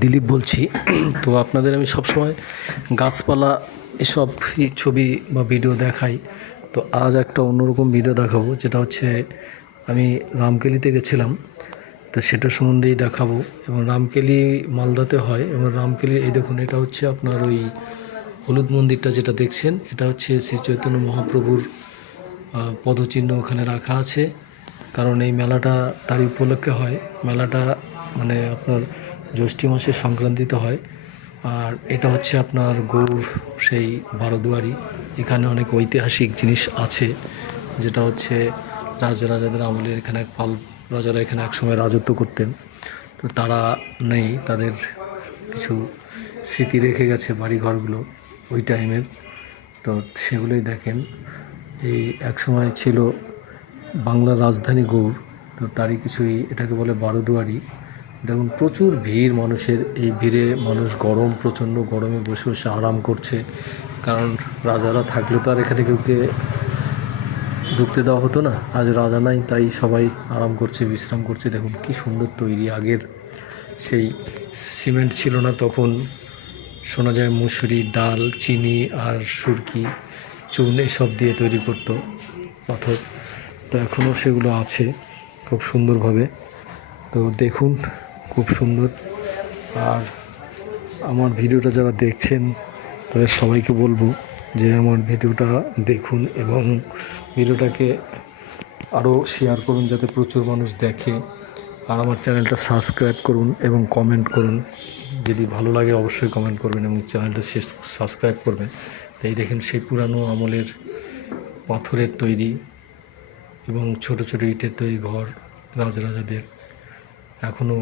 দিলীপ বলছি। তো আপনাদের আমি সবসময় গাছপালা এসব ছবি বা ভিডিও দেখাই। তো আজ একটা অন্যরকম ভিডিও দেখাবো, যেটা হচ্ছে আমি রামকেলিতে গেছিলাম, তো সেটা সম্বন্ধেই দেখাবো। এবং রামকেলি মালদাতে হয়, এবং রামকেলি এই দেখুন, এটা হচ্ছে আপনার ওই হলুদ মন্দিরটা যেটা দেখছেন, এটা হচ্ছে শ্রী চৈতন্য মহাপ্রভুর পদচিহ্ন ওখানে রাখা আছে। কারণ এই মেলাটা তারই উপলক্ষে হয়। মেলাটা মানে আপনার জ্যৈষ্ঠী মাসের সংক্রান্তিতে হয়। আর এটা হচ্ছে আপনার গৌর সেই বারোদুয়ারি। এখানে অনেক ঐতিহাসিক জিনিস আছে, যেটা হচ্ছে রাজাদের আমলের। এখানে পাল রাজারা এখানে একসময় রাজত্ব করতেন। তো তারা নেই, তাদের কিছু স্মৃতি রেখে গেছে বাড়িঘরগুলো ওই টাইমের। তো সেগুলোই দেখেন। এই একসময় ছিল বাংলার রাজধানী গৌড়, তো তারই কিছুই, এটাকে বলে বারোদুয়ারি। দেখুন প্রচুর ভিড় মানুষের। এই ভিড়ে মানুষ প্রচণ্ড গরমে বসে বসে আরাম করছে। কারণ রাজারা থাকলে তো আর এখানে কেউকে ঢুকতে দেওয়া হতো না। আজ রাজা নাই, তাই সবাই আরাম করছে, বিশ্রাম করছে। দেখুন কি সুন্দর তৈরি। আগের সেই সিমেন্ট ছিল না তখন, শোনা যায় মুসুরি ডাল, চিনি আর সুরকি, চুন এসব দিয়ে তৈরি করতো পাথর। তো এখনও সেগুলো আছে খুব সুন্দরভাবে। তো দেখুন খুব সুন্দর। আর আমার ভিডিওটা যারা দেখছেন তাদের সবাইকে বলবো যে আমার ভিডিওটা দেখুন এবং ভিডিওটাকে আরও শেয়ার করুন, যাতে প্রচুর মানুষ দেখে। আর আমার চ্যানেলটা সাবস্ক্রাইব করুন এবং কমেন্ট করুন। যদি ভালো লাগে অবশ্যই কমেন্ট করবেন এবং চ্যানেলটা সাবস্ক্রাইব করবেন। এই দেখেন সেই পুরানো আমলের পাথরের তৈরি এবং ছোট ছোট ইটের তৈরি ঘর রাজাদের এখনও